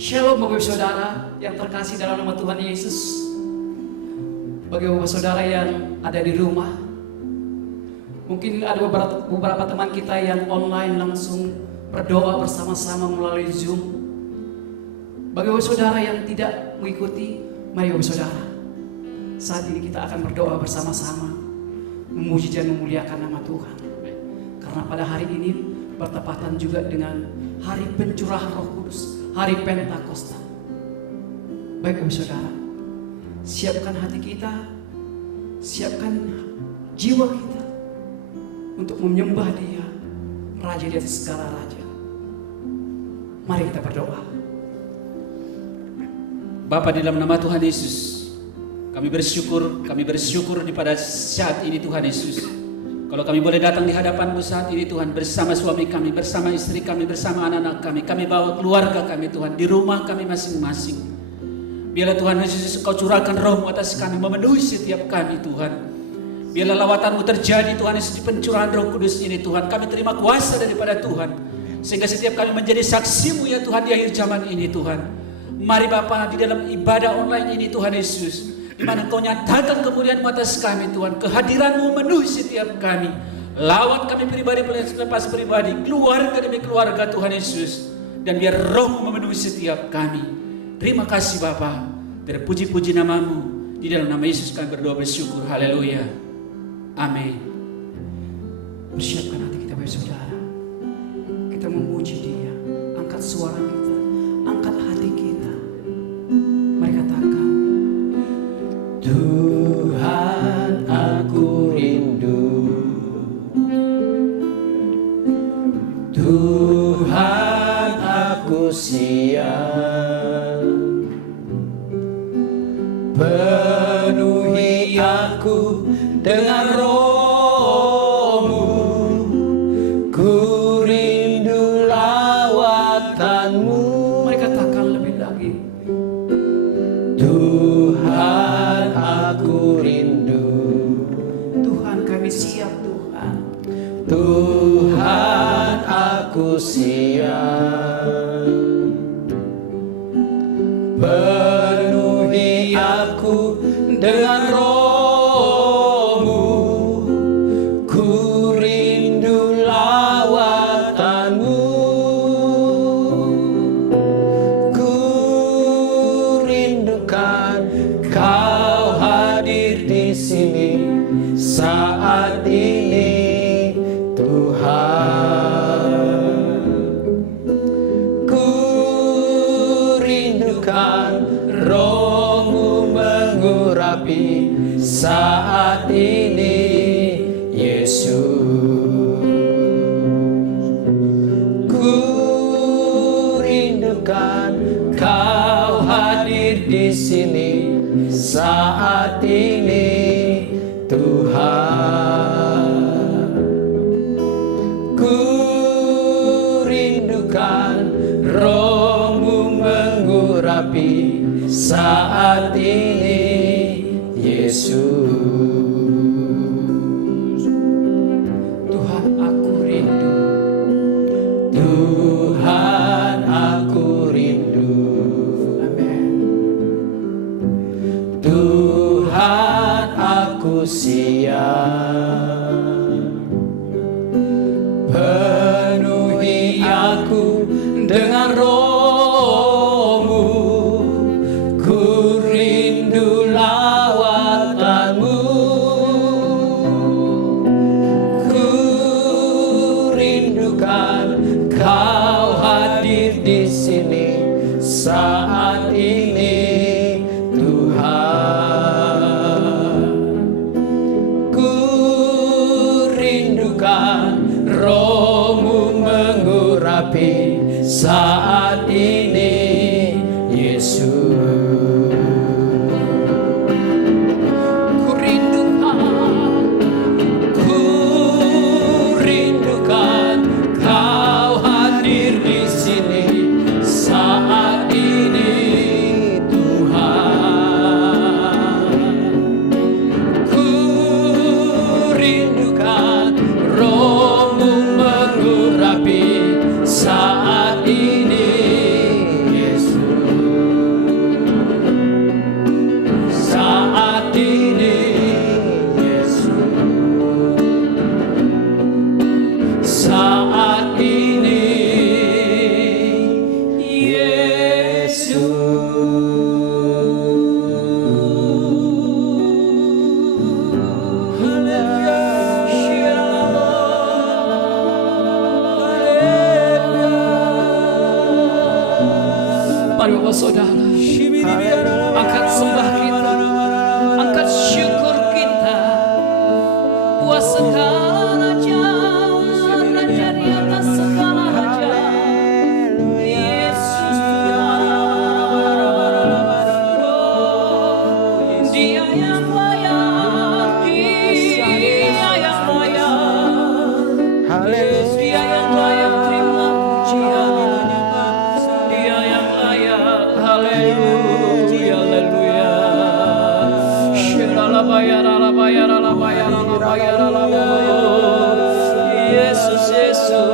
Shalom Bapak Ibu Saudara yang terkasih dalam nama Tuhan Yesus. Bagi Bapak Saudara yang ada di rumah, mungkin ada beberapa teman kita yang online langsung berdoa bersama-sama melalui Zoom. Bagi Bapak Saudara yang tidak mengikuti, mari Bapak Saudara, saat ini kita akan berdoa bersama-sama, memuji dan memuliakan nama Tuhan. Karena pada hari ini bertepatan juga dengan hari pencurahan Roh Kudus, hari Pentakosta. Baik Bapak Saudara, siapkan hati kita, siapkan jiwa kita untuk menyembah Dia, Raja di atas segala raja. Mari kita berdoa. Bapa, di dalam nama Tuhan Yesus, kami bersyukur pada saat ini Tuhan Yesus. Kalau kami boleh datang di hadapan-Mu saat ini Tuhan, bersama suami kami, bersama istri kami, bersama anak-anak kami bawa keluarga kami Tuhan, di rumah kami masing-masing. Biarlah Tuhan Yesus Engkau curahkan Roh-Mu atas kami, memenuhi setiap kami Tuhan. Biarlah lawatan-Mu terjadi Tuhan Yesus di pencurahan Roh Kudus ini Tuhan. Kami terima kuasa daripada Tuhan, sehingga setiap kami menjadi saksi-Mu ya Tuhan di akhir zaman ini Tuhan. Mari Bapa, di dalam ibadah online ini Tuhan Yesus, di mana Engkau nyatakan kemuliaan-Mu atas kami Tuhan, kehadiran-Mu memenuhi setiap kami, lawat kami pribadi lepas pribadi, keluarga demi keluarga Tuhan Yesus, dan biar Roh-Mu memenuhi setiap kami. Terima kasih Bapa, terpuji-puji nama-Mu, di dalam nama Yesus kami berdoa bersyukur, haleluya, amin. Persiapkan hati kita Bapak Saudara, kita memuji Dia, angkat suara kita, angkat hati kita. Mari katakan, Tuhan aku rindu, Tuhan aku siap, penuhi aku dengan Roh-Mu, ku rindu lawatan-Mu. mari katakan lebih lagi, Tuhan aku rindu, Tuhan kami siap Tuhan. Tuhan aku siap, penuhi aku dengan Roh-Mu, ku rindu lawatan-Mu, ku rindukan Kau hadir di sini saat ini Tuhan. Ku rindukan Roh-Mu mengurapi saat ini Yesus. Ku rindukan Kau hadir di sini saat ini Tuhan. Ku rindukan Roh-Mu mengurapi saat ini Yesus. Tuhan aku rindu, Tuhan aku rindu, amin. Tuhan aku siap, penuhi aku dengan Roh-Mu, ku rindu lawatan-Mu, ku rindukan Kau hadir di sini saat ini Tuhan. Ku rindukan Roh-Mu mengurapi saat ini Yesus. Ku rindukan Kau hadir di sini saat ini Tuhan. Ku rindukan Roh-Mu mengurapi saat ini Bapak Saudara, angkat sembah kita, angkat syukur kita buat segala raja di atas segala raja. Yesus Tuhan, Dia yang layak, Dia yang layak, Dia yang layak terima pujian, Dia yang layak. Haleluya, haleluya. Yesus, Yesus.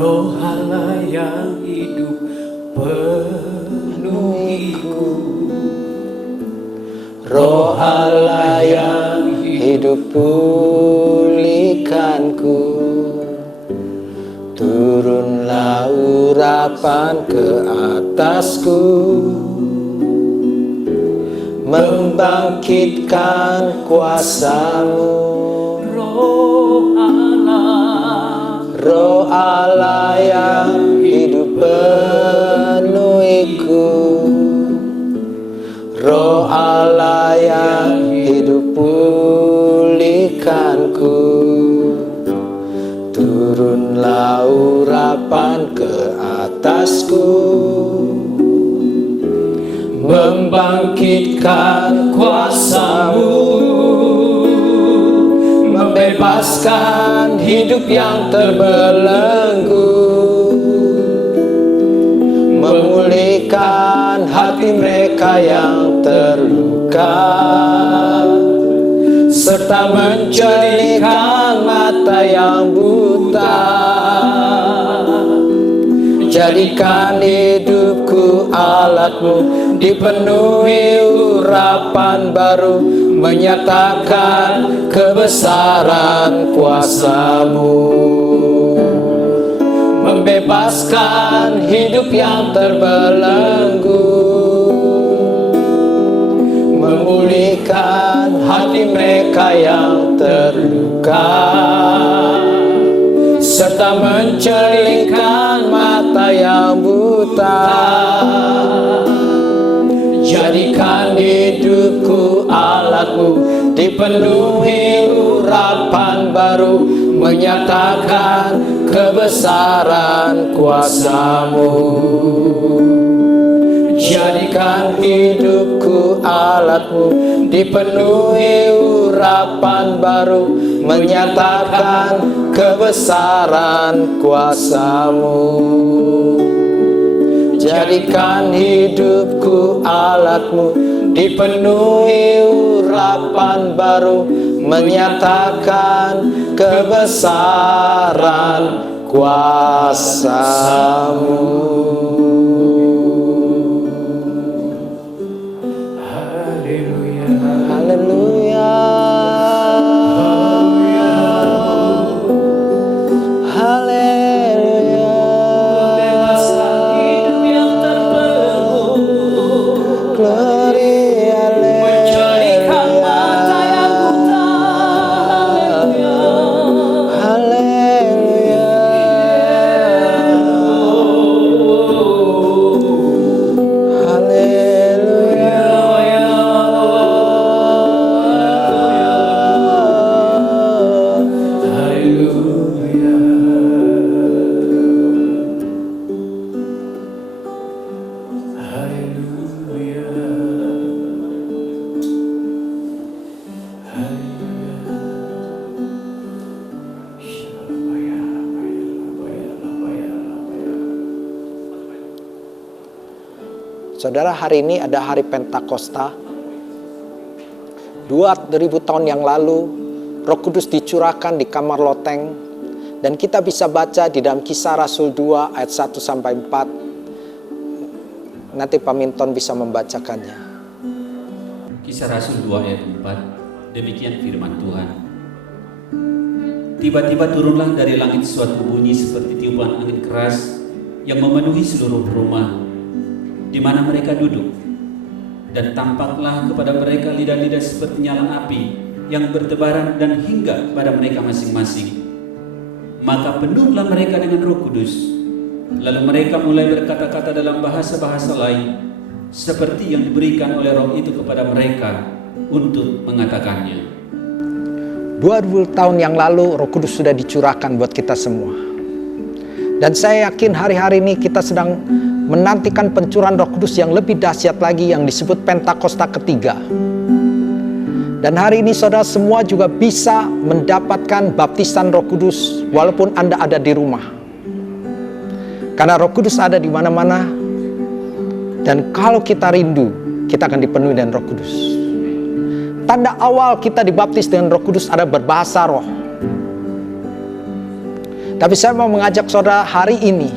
Roh Allah yang hidup penuhiku, Roh Allah yang hidup pulihkanku, turunlah urapan ke atasku, membangkitkan kuasa-Mu. Roh Allah yang hidup penuhiku, Roh Allah yang hidup pulihkanku, turunlah urapan ke atasku, membangkitkan kuasa-Mu, membebaskan hidup yang terbelenggu, memulihkan hati mereka yang terluka, serta mencerahkan mata yang buta. Jadikan hidupku alat-Mu, dipenuhi urapan baru, menyatakan kebesaran kuasa-Mu, membebaskan hidup yang terbelenggu, memulihkan hati mereka yang terluka, serta mencerahkan mata yang buta. Jadikan hidupku alat-Mu, dipenuhi urapan baru, menyatakan kebesaran kuasa-Mu. Jadikan hidupku alat-Mu, dipenuhi urapan baru, menyatakan kebesaran kuasa-Mu. Jadikan hidupku alat-Mu, dipenuhi urapan baru, menyatakan kebesaran kuasa-Mu. Haleluya, haleluya, haleluya. bebaskan hidup yang terbelenggu, Glory, menjadikan mata yang buta. Haleluya. haleluya. Saudara, hari ini ada hari Pentakosta. 2000 tahun yang lalu, Roh Kudus dicurahkan di kamar loteng. Dan kita bisa baca di dalam Kisah Rasul 2 ayat 1-4. Nanti Pak Minton bisa membacakannya. Kisah Rasul 2 ayat 4. Demikian firman Tuhan. Tiba-tiba turunlah dari langit suatu bunyi seperti tiupan angin keras yang memenuhi seluruh rumah di mana mereka duduk. Dan tampaklah kepada mereka lidah-lidah seperti nyala api yang bertebaran dan hingga pada mereka masing-masing. Maka penuhlah mereka dengan Roh Kudus. Lalu mereka mulai berkata-kata dalam bahasa-bahasa lain, seperti yang diberikan oleh Roh itu kepada mereka untuk mengatakannya. 2000 tahun yang lalu Roh Kudus sudah dicurahkan buat kita semua. Dan saya yakin hari-hari ini kita sedang menantikan pencurahan Roh Kudus yang lebih dahsyat lagi yang disebut Pentakosta ketiga. Dan hari ini saudara semua juga bisa mendapatkan baptisan Roh Kudus walaupun Anda ada di rumah. Karena Roh Kudus ada di mana-mana. Dan kalau kita rindu, kita akan dipenuhi dengan Roh Kudus. Tanda awal kita dibaptis dengan Roh Kudus ada berbahasa roh. Tapi saya mau mengajak saudara hari ini,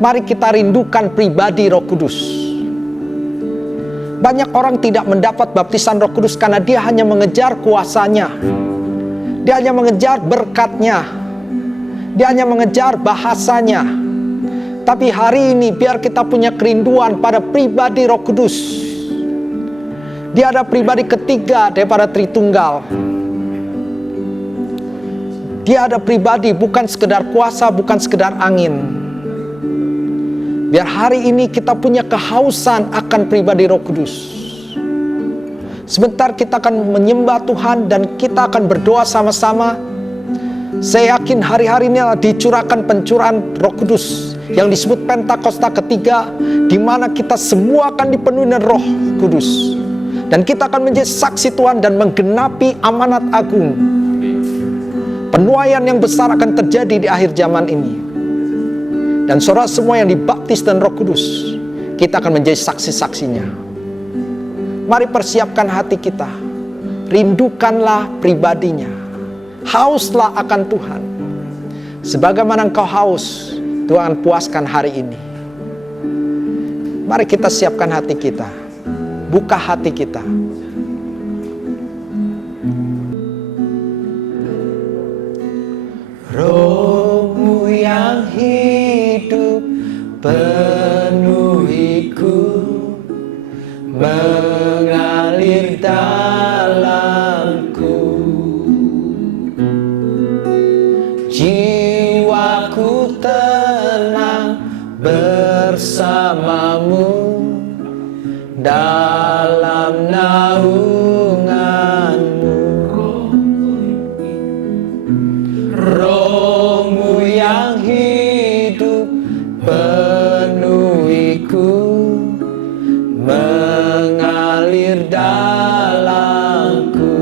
mari kita rindukan pribadi Roh Kudus. Banyak orang tidak mendapat baptisan Roh Kudus karena dia hanya mengejar kuasanya. Dia hanya mengejar berkatnya. Dia hanya mengejar bahasanya. Tapi hari ini biar kita punya kerinduan pada pribadi Roh Kudus. Dia ada pribadi ketiga daripada Tritunggal. Dia ada pribadi bukan sekedar kuasa, bukan sekedar angin. Biar hari ini kita punya kehausan akan pribadi Roh Kudus. Sebentar kita akan menyembah Tuhan dan kita akan berdoa sama-sama. Saya yakin hari-hari ini adalah dicurahkan pencurahan Roh Kudus yang disebut Pentakosta ketiga, di mana kita semua akan dipenuhi dengan Roh Kudus. Dan kita akan menjadi saksi Tuhan dan menggenapi amanat agung. Penuaian yang besar akan terjadi di akhir zaman ini. Dan saudara semua yang dibaptis dan Roh Kudus, kita akan menjadi saksi-saksinya. Mari persiapkan hati kita. Rindukanlah pribadinya. Hauslah akan Tuhan. Sebagaimana engkau haus, Tuhan puaskan hari ini. Mari kita siapkan hati kita. Buka hati kita. Roh-Mu yang hidup penuhiku, mengalir dalamku. Jiwaku tenang bersamamu dalam naunganmu. Roh-Mu yang hidup penuhiku, mengalir dalamku.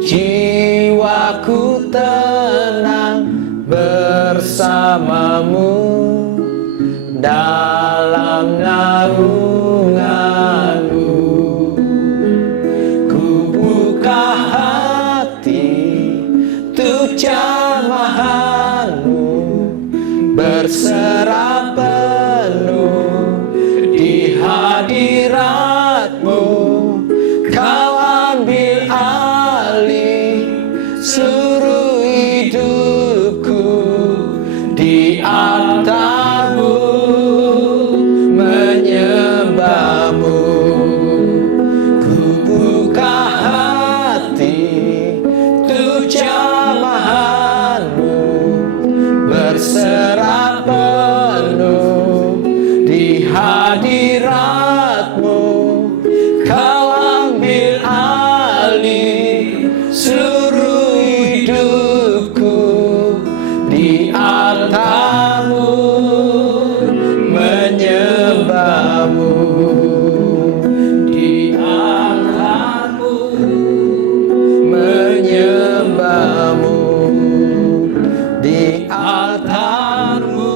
Jiwaku tenang bersamamu dalam naunganmu. Ku buka hati untuk jamahanmu, berserah penuh di hadiratmu. Kau ambil alih seluruh hidupku, di altarmu menyembahmu. Ku buka hati untuk jamahanmu, berserah penuh di hadiratmu. Kau ambil alih seluruh hidupku, di altarmu menyembahmu. Di altarmu menyembahmu. Di altarmu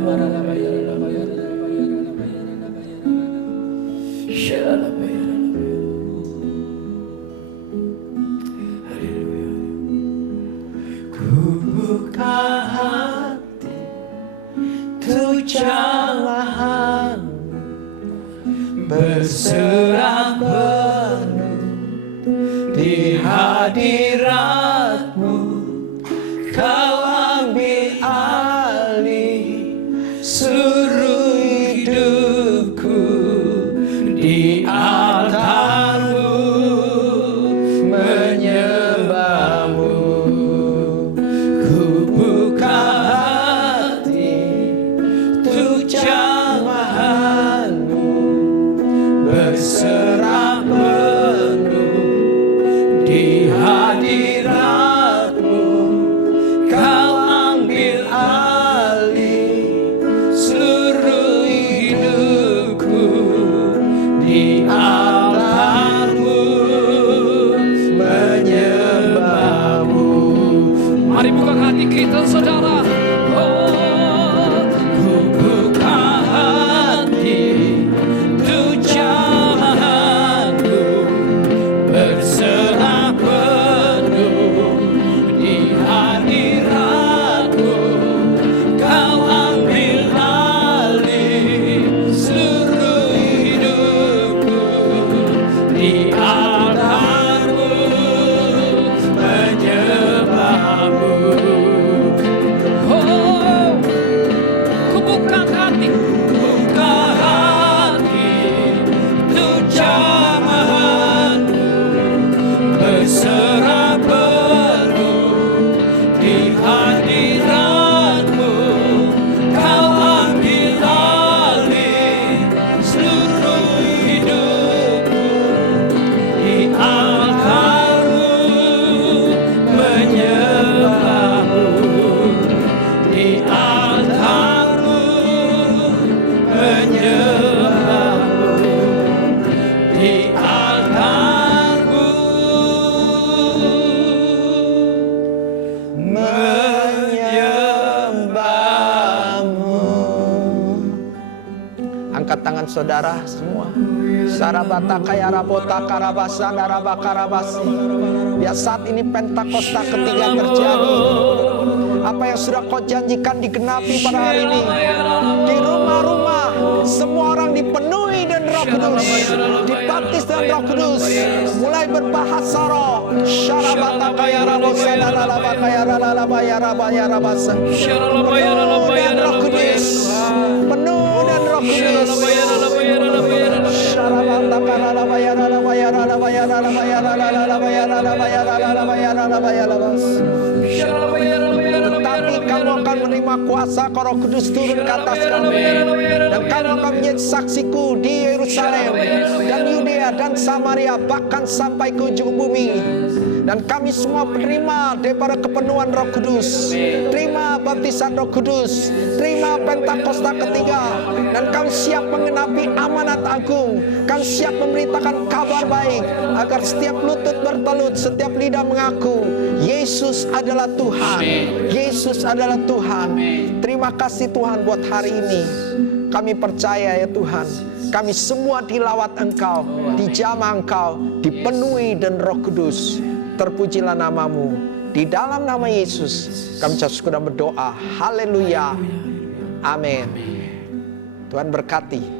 padamu. Ku buka hati untuk jamahan, berserah penuh di hadirat-Mu. Kau ambil alih seluruh hidupku, di altar-Mu menyembah-Mu. Ku buka hati untuk jamahan-Mu, berserah penuh di hadirat-Mu. Kau ambil alih seluruh hidupku, di altar-Mu menyembah-Mu. Mari buka hati kita, saudara. Oh, ku buka hati untuk jamahan-Mu, berserah penuh di hadirat-Mu. Kau ambil alih seluruh hidupku, di altar-Mu menyembah-Mu. Oh, ku buka hati untuk jamahan-Mu, berserah penuh di hadirat-Mu. Kau ambil alih seluruh hidupku, di altar-Mu menyembah-Mu, di altar-Mu menyembah-Mu, di altar-Mu menyembah-Mu. Angkat tangan saudara semua. Sarabata kaya rabota karabasa narabakarabasi. Biar saat ini Pentakosta ketiga terjadi. Apa yang sudah kau janjikan digenapi pada hari ini. Di rumah-rumah semua orang dipenuhi dan Roh Kudus, dibaptis dengan Roh Kudus, mulai berbahasa roh. Sarabata kaya rabosa narabaka kaya ralabaya rabaya rabasa. Penuh dan Roh Kudus, penuh dan Roh Kudus. Tetapi kamu akan menerima kuasa Roh Kudus turun ke atas kamu, dan kamu akan menjadi saksiku di Yerusalem dan Yudea dan Samaria, bahkan sampai ke ujung bumi. Dan kami semua terima daripada kepenuhan Roh Kudus, terima baptisan Roh Kudus, terima Pentakosta ketiga, dan kami siap mengenapi amanat agung. Kami siap memberitakan kabar baik agar setiap lutut bertelut, setiap lidah mengaku Yesus adalah Tuhan. Yesus adalah Tuhan. Terima kasih Tuhan buat hari ini. Kami percaya ya Tuhan, kami semua dilawat Engkau, dijamah Engkau, dipenuhi dan Roh Kudus. Terpujilah namamu. Di dalam nama Yesus kami sudah berdoa. Haleluya. Amin. Tuhan berkati.